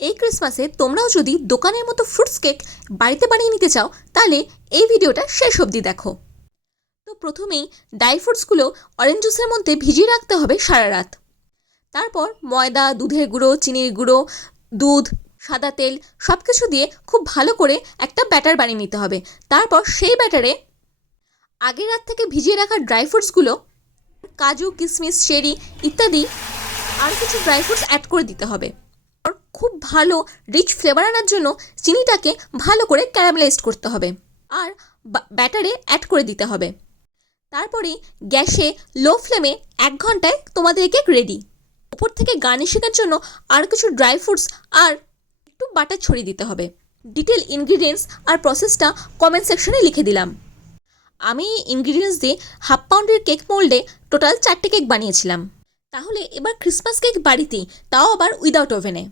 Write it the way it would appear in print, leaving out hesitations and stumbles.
এই ক্রিসমাসে তোমরাও যদি দোকানের মতো ফ্রুটস কেক বাড়িতে বানিয়ে নিতে চাও তাহলে এই ভিডিওটা শেষ অবধি দেখো। তো প্রথমেই ড্রাই ফ্রুটসগুলো অরেঞ্জ জুসের মধ্যে ভিজিয়ে রাখতে হবে সারা রাত। তারপর ময়দা, দুধের গুঁড়ো, চিনির গুঁড়ো, দুধ, সাদা তেল সব কিছু দিয়ে খুব ভালো করে একটা ব্যাটার বানিয়ে নিতে হবে। তারপর সেই ব্যাটারে আগের রাত থেকে ভিজিয়ে রাখা ড্রাই ফ্রুটসগুলো, কাজু, কিশমিশ, চেরি ইত্যাদি আর কিছু ড্রাই ফ্রুটস অ্যাড করে দিতে হবে। খুব ভালো রিচ ফ্লেভার আনার জন্য চিনিটাকে ভালো করে ক্যারামেলাইজড করতে হবে আর ব্যাটারে অ্যাড করে দিতে হবে। তারপরে গ্যাসে লো ফ্লেমে 1 ঘন্টায় তোমাদের কেক রেডি। ওপর থেকে গার্নিশিংয়ের জন্য আর কিছু ড্রাই ফ্রুটস আর একটু বাটার ছড়িয়ে দিতে হবে। ডিটেল ইনগ্রিডিয়েন্টস আর প্রসেসটা কমেন্ট সেকশনে লিখে দিলাম। আমি ইনগ্রিডিয়েন্টস দিয়ে 1/2 পাউন্ডের কেক মোল্ডে টোটাল 4টে কেক বানিয়েছিলাম। তাহলে এবার ক্রিসমাস কেক বাড়িতেই, তাও আবার উইদাউট ওভেনে।